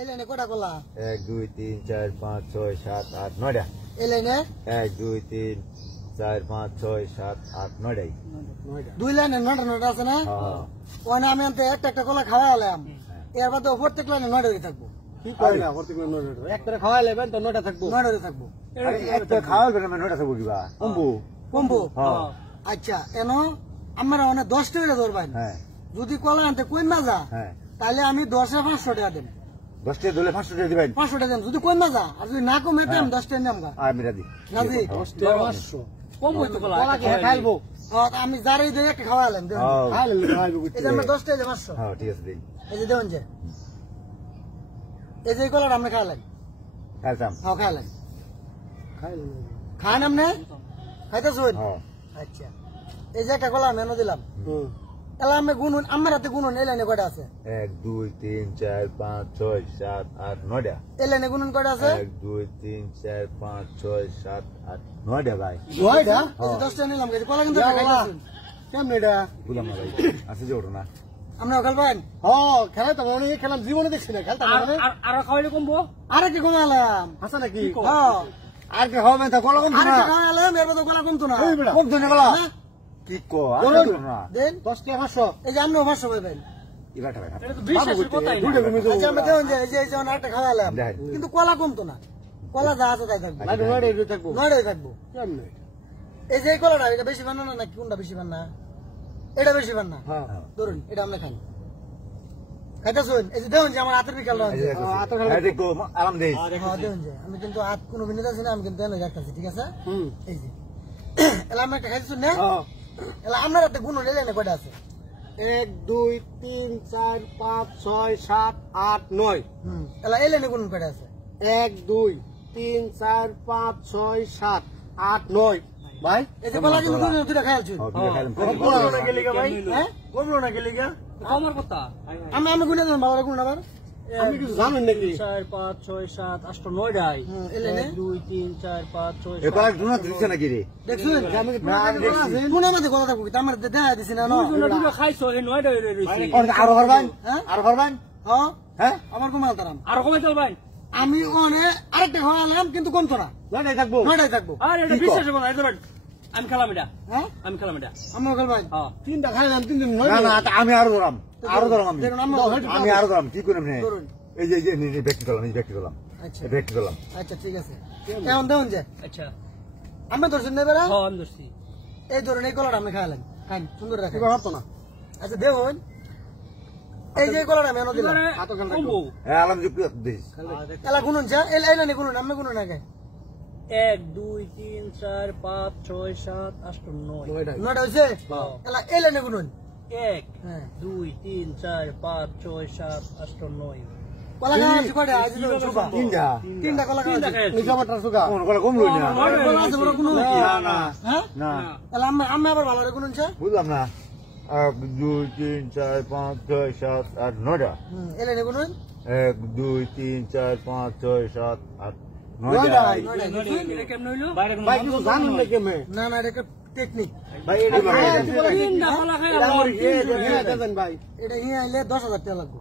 এই লাইনে কটা কলা? 1 2 3 4 5 6 7 8 9টা। এই লাইনে 1 2 3 4 5 6 7 8 9টাই। দুই লাইনে 9টা আছে না? হ্যাঁ। ওখানে আমি একটা কলা খাওয়ালাম, এর বাদে প্রত্যেক লাইনে 9টাই থাকবো। কি কয় না প্রত্যেক 9টা একটা খাওয়াইলেন তো 9টা থাকবো। 9টাই থাকবো। একটা খাওয়াবেন না 9টা থাকবো কিবা কমবো। হ্যাঁ। আচ্ছা কেন আমরা অনেক 10 টাকা ধরবেন, হ্যাঁ যদি কলা আনতে কই না যা হ্যাঁ তাহলে আমি 10 এ 500 টাকা দেব। 10 টাকা দিলে 500 টাকা দিবেন। 500 টাকা দেব যদি কই না যা, আর যদি না কমে দেব 10 টাকা নেমগা। আমি রাজি। রাজি? 10 টাকা 500 কম হইতো কলা। কলা কি খাইবো? আমি যারাই দিয়ে একটা খাওয়ালাম দেন। খাইলে খাইবো এই যে আমরা 10 টাকা 500। হ্যাঁ ঠিক আছে দিন। এই যে দেন যে এই যে কলাটা আমরা খাওয়ালাম। খাইতাম। হ্যাঁ খাওয়ালাম। খাইলে খান আপনি খাইতেছুন? হ্যাঁ। আচ্ছা এই যে একটা কলা আমি এনে দিলাম, তাহলে আমি গুনুন আমার হাতে গুনুন এই লাইনে কয়টা আছে? 1 2 3 4 5 6 7 8 9টা। এই লাইনে গুনুন কয়টা আছে? 1 2 3 4 5 6 7 8 9টা ভাই। 9টা? এই যে 10 টাকা নিলাম, কলা কিন্তু খাইতেছুন। কেমনে এটা? বুঝলাম না ভাই। আছে যে ওঠো না। আমরা খেলবেন? হ্যাঁ খেলাই তো অনেক খেলাম, জীবনে দেখছি না খেলতাম না। আর খাওয়াইলে কমবো? আরে কি কমালাম? আছে নাকি? হ্যাঁ আর কি খাওয়াবেন তা কলা কম আরে না। কি কমালাম, এর মধ্যে কলা কমতো না। এই বেটা কম তো না কলা। হ্যাঁ? কি কো আর না। দেন 10 টাকা 500 এই যে আপনিও 500 পাবেন। ইবাটা ভাই। এটা তো বিশ্বাসের কথাই না। দুইটা ঘুমে আচ্ছা আমরা দেন যে এই যে আরেকটা খাওয়ালাম, দেখেন। কিন্তু কলা কমতো না। কলা যা আছে তাই থাকবে, লাইট 9টা থাকবো। 9টাই থাকবো। কেমনে? এই যে এই কলাটা এটা বেশি বানা না নাকি কোনটা বেশি বানা? এটা বেশি বানা। হ্যাঁ ধরুন এটা আমরা খাই খাইতেছুন। এই যে দেখুন যে আমার হাতের বিকাল এই যে দেখো আরাম দেই। দেখুন যে আমি কিন্তু হাত কোনো বিনিয়োগ আছে না, আমি কিন্তু এনে রাখতেছি, ঠিক আছে? এই যে এলা আমরা একটা খাইতেছুন না, এলা আপনার হাতে গুণ রেলে না কয়টা আছে? 1 2 3 4 5 6 7 8 9। এলা এলে না গুণ কয়টা আছে? 1 2 3 4 5 6 7 8 9 ভাই এই যে কলা কিন্তু গুণ দুটো খাইলছুন। কমলো না গেলি ভাই? হ্যাঁ কমলো না গেলি গা? আমার কথা। আমি গুণে দেন ভালো গুণ আবার। আমি কিছু জানেন নাকি? 4 5 6 7 8 9টাই। এলে না 1 2 3 4 5 6 এ কলা দুনা দিছে নাকি রে? দেখছুন না আমি দেখছি। গুণ আমাদের কথা থাকবো, আমার দেখা দিছি না না। দুটো খাইছো এই 9টাই রইছি। আরো করবেন? হ্যাঁ আরো করবেন? হ্যাঁ হ্যাঁ? আমার কমাল তারাম আর কমে চলবেন? আমি ওনে আরেকটা খাওয়ালাম কিন্তু কমতো না, 9টাই থাকবো। 9টাই থাকবো। আর এটা বিশ্বাসের কথা এই ধরেন। আমি খেলাম এটা। হ্যাঁ আমি খেলাম এটা। আমরা খেলবেন? হ্যাঁ। 3টা খাইলাম 3 দিন না না আমি আরো ধরাম। আরো ধরাম আমি। দেখুন আমরা আমি আরো ধরাম। কি করে আপনি? ধরুন। এই যে ব্যক্তি করলাম, এই ব্যক্তি করলাম। আচ্ছা এই ব্যক্তি করলাম। আচ্ছা ঠিক আছে। এখন দেখুন যে আচ্ছা। আমি ধরছেন না বেড়া, হ্যাঁ আমি ধরছি। এই ধরুন এই কলাটা আমি খাইলাম, খাইন সুন্দর রাখেন। কি হতো না? আচ্ছা দেখুন এই যে কলাটা আমি এনে দিলাম, কমবো। হ্যাঁ আলাম যুক্ত দিস। এলা গুনুন যা এলা এলা নি গুনুন, আমি গুনুন আগে। 1 2 3 4 5 6 7 8 9। 9টা হইছে? এলা এলা নি গুনুন। 1 হ্যাঁ 2 3 4 5 6 7 8 9। কলা খাওয়াছি কয়টা? আজ দিলাম সুবা। তিনটা কলা খাওয়াছি। নিজামাটার সুগা। কোন কলা কম লই না। কলা আছে বড় গুনুন? না না হ্যাঁ না এলা আমি আবার ভালো করে গুনুন চা। বুঝলাম না। 1 2 3 4 5 6 7 8 9টা। এলা নি গুনুন? 1 2 3 4 5 6 7 8 9টা। 9টা। এটা কেমন হইলো? ভাই কিছু জানেন নাকি আমি? না না এটা একটা টেকনিক। ভাই এটা তিনটা কলা খাই এটা আমার ইয়ে দেন ভাই। এটা হিয়া আইলে 10,000 টাকা লাগবে।